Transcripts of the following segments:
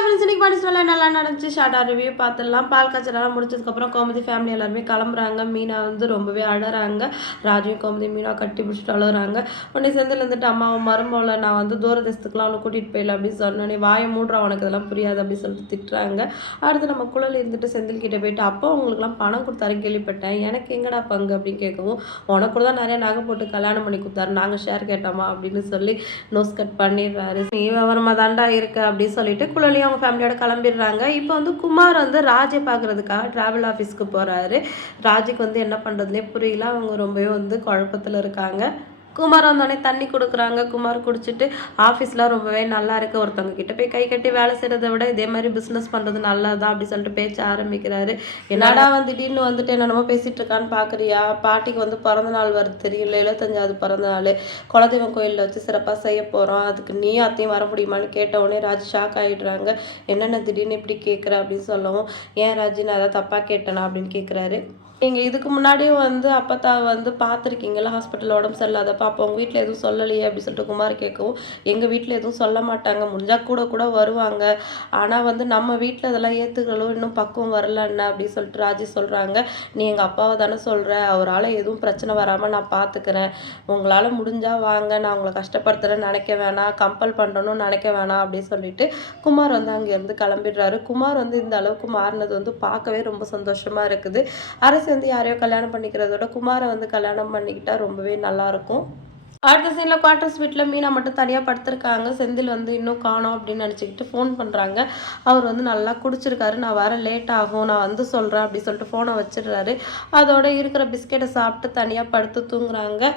Friends இன்னைக்கு பாண்டிஸ்ல நல்லா நடந்துச்சு. ஷார்ட்டாக ரிவ்யூ பார்த்துடலாம். பால் காய்ச்சலாம் முடிச்சதுக்கப்புறம் கோமதி ஃபேமிலி எல்லாருமே கிளம்புறாங்க. மீனா வந்து ரொம்பவே அழறாங்க. ராஜுவும் கோமதி மீனா கட்டி பிடிச்சிட்டு அழுகுறாங்க. உடனே செந்தில் இருந்துட்டு அம்மாவை மருமகளை நான் வந்து தூரதேசத்துக்குலாம் அவனை கூட்டிகிட்டு போயிடல அப்படின்னு சொன்னோன்னே வாயை மூடுறா உனக்கு இதெல்லாம் புரியாது அப்படின்னு சொல்லிட்டு திட்டுறாங்க. அடுத்து நம்ம குழல் இருந்துட்டு செந்தில் கிட்டே போயிட்டு அப்போ அவங்களுக்குலாம் பணம் கொடுத்தாரு கேள்விப்பட்டேன், எனக்கு எங்கடா பங்கு அப்படின்னு கேட்கவும் உனக்கு கூட தான் நிறைய நகை போட்டு கல்யாணம் பண்ணி கொடுத்தாரு, நாங்கள் ஷேர் கேட்டோமா அப்படின்னு சொல்லி நோஸ் கட் பண்ணிடுறாரு. நீ விவரமா தாண்டா இருக்கு அப்படின்னு சொல்லிட்டு குழலி அவங்க ஃபேமிலியோட கிளம்பிடுறாங்க. இப்போ வந்து குமார் வந்து ராஜை பார்க்குறதுக்காக ட்ராவல் ஆஃபீஸ்க்கு போகிறாரு. ராஜுக்கு வந்து என்ன பண்ணுறதுனே புரியல. அவங்க ரொம்பவே வந்து குழப்பத்தில் இருக்காங்க. குமார் வந்தோடனே தண்ணி கொடுக்குறாங்க. குமார் குடிச்சிட்டு ஆஃபீஸ்லாம் ரொம்பவே நல்லா இருக்குது, ஒருத்தவங்க கிட்ட போய் கை கட்டி வேலை செய்கிறத விட இதே மாதிரி பிஸ்னஸ் பண்ணுறது நல்லதுதான் அப்படி சொல்லிட்டு பேச்ச ஆரம்பிக்கிறாரு. என்னடா வந்து திடீர்னு வந்துட்டு என்னென்னமோ பேசிகிட்டு இருக்கான்னு பார்க்குறியா, பாட்டிக்கு வந்து பிறந்த நாள் வருது தெரியல, 75வது பிறந்த நாள், குலதெய்வம் கோயிலில் வச்சு சிறப்பாக செய்ய போகிறோம், அதுக்கு நீ அத்தையும் வர முடியுமான்னு கேட்ட உடனே ராஜ் ஷாக் ஆகிடுறாங்க. என்னென்ன திடீர்னு இப்படி கேட்குற அப்படின்னு சொல்லவும், ஏன் ராஜ் நான் ஏதாவது தப்பாக கேட்டேனா அப்படின்னு கேட்குறாரு. நீங்கள் இதுக்கு முன்னாடியும் வந்து அப்பத்தா வந்து பார்த்துருக்கீங்களா ஹாஸ்பிட்டலில் உடம்பு சரியில்லாதப்போ, அப்போ உங்கள் வீட்டில் எதுவும் சொல்லலையே அப்படி சொல்லிட்டு குமார் கேட்கவும், எங்கள் வீட்டில் எதுவும் சொல்ல மாட்டாங்க, முடிஞ்சால் கூட வருவாங்க, ஆனால் வந்து நம்ம வீட்டில் இதெல்லாம் ஏற்றுக்கலும் இன்னும் பக்குவம் வரலன்னு அப்படின்னு சொல்லிட்டு ராஜி சொல்கிறாங்க. நீ எங்கள் அப்பாவை தானே சொல்கிற, அவரால் எதுவும் பிரச்சனை வராமல் நான் பார்த்துக்கிறேன், உங்களால் முடிஞ்சால் வாங்க, நான் உங்களை கஷ்டப்படுத்துகிறேன்னு நினைக்க வேணாம், கம்பல் பண்ணுறணும்னு நினைக்க வேணாம் அப்படின்னு சொல்லிட்டு குமார் வந்து அங்கேருந்து கிளம்பிடுறாரு. குமார் வந்து இந்த அளவுக்கு மாறினது வந்து பார்க்கவே ரொம்ப சந்தோஷமாக இருக்குது. அரசு வந்து யாரையோ கல்யாணம் பண்ணிக்கிறதோட குமாரை வந்து கல்யாணம் பண்ணிக்கிட்டா ரொம்பவே நல்லாயிருக்கும். அடுத்த சீனில் குவார்டர்ஸ் வீட்டில் மீனா மட்டும் தனியாக படுத்திருக்காங்க. செந்தில் வந்து இன்னும் காணோம் அப்படின்னு நினச்சிக்கிட்டு ஃபோன் பண்ணுறாங்க. அவர் வந்து நல்லா குடிச்சிருக்காரு, நான் வர லேட் ஆகும், நான் வந்து சொல்கிறேன் அப்படி சொல்லிட்டு ஃபோனை வச்சிடுறாரு. அதோட இருக்கிற பிஸ்கெட்டை சாப்பிட்டு தனியாக படுத்து தூங்குறாங்க.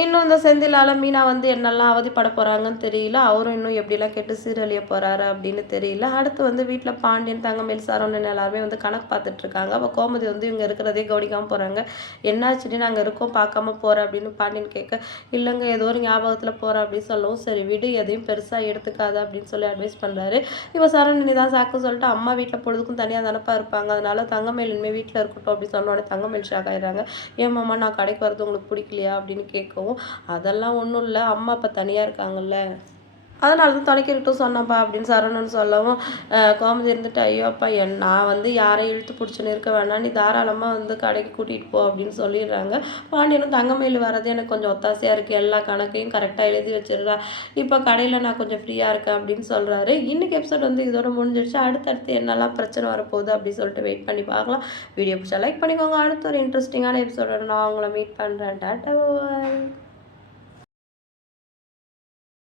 இன்னும் இந்த செந்திலால் மீனா வந்து என்னெல்லாம் அவதிப்பட போகிறாங்கன்னு தெரியல. அவரும் இன்னும் எப்படிலாம் கெட்டு சீரழிய போகிறாரு அப்படின்னு தெரியல. அடுத்து வந்து வீட்டில் பாண்டியன், தங்கமேல், சரவணன் எல்லாருமே வந்து கணக்கு பார்த்துட்ருக்காங்க. அப்போ கோமதி வந்து இவங்க இருக்கிறதே கவனிக்காமல் போகிறாங்க. என்னாச்சுன்னு நாங்கள் இருக்கோம் பார்க்காம போகிறேன் அப்படின்னு பாண்டியன் கேட்க, இல்லைங்க ஏதோ ஒரு ஞாபகத்தில் போகிறேன் அப்படின்னு சொல்லவும், சரி விடு எதையும் பெருசாக எடுத்துக்காது அப்படின்னு சொல்லி அட்வைஸ் பண்ணுறாரு. இப்போ சரவணன் தான் சாக்கு சொல்லிட்டு அம்மா வீட்டில் பொழுதுக்கும் தனியாக தானப்பா இருப்பாங்க, அதனால தங்கமேல் இனிமேல் வீட்டில் இருக்கட்டும் அப்படின்னு சொன்னோடனே தங்கமேல் ஷாக் ஆயிடுறாங்க. ஏமாம்மா நான் கடைக்கு வரது உங்களுக்கு பிடிக்கலையா அப்படின்னு கேட்கும். அதெல்லாம் ஒன்றும் இல்லை, அம்மா அப்பா தனியாக இருக்காங்கல்ல, அதனால தான் தொலைக்கிட்டு சொன்னப்பா அப்படின்னு சரவணன் சொல்லவும், கோமதி இருந்துட்டு ஐயோ அப்பா நான் வந்து யாரையும் இழுத்து பிடிச்சுன்னு இருக்க வேணாம், நீ தாராளமாக வந்து கடைக்கு கூட்டிகிட்டு போ அப்படின்னு சொல்லிடுறாங்க. பாண்டியனும் தங்கமேல் வர்றது எனக்கு கொஞ்சம் ஒத்தாசையாக இருக்குது, எல்லா கணக்கையும் கரெக்டாக எழுதி வச்சிடுறா, இப்போ கடையில் நான் கொஞ்சம் ஃப்ரீயாக இருக்கேன் அப்படின்னு சொல்கிறாரு. இன்றைக்கி எபிசோட் வந்து இதோட முடிஞ்சிடுச்சு. அடுத்தடுத்து என்னெல்லாம் பிரச்சனை வரப்போகுது அப்படின்னு சொல்லிட்டு வெயிட் பண்ணி பார்க்கலாம். வீடியோ பிடிச்சா லைக் பண்ணிக்கோங்க. அடுத்த ஒரு இன்ட்ரெஸ்டிங்கான எபிசோடோட நான் உங்களை மீட் பண்ணுறேன். டாட்டா.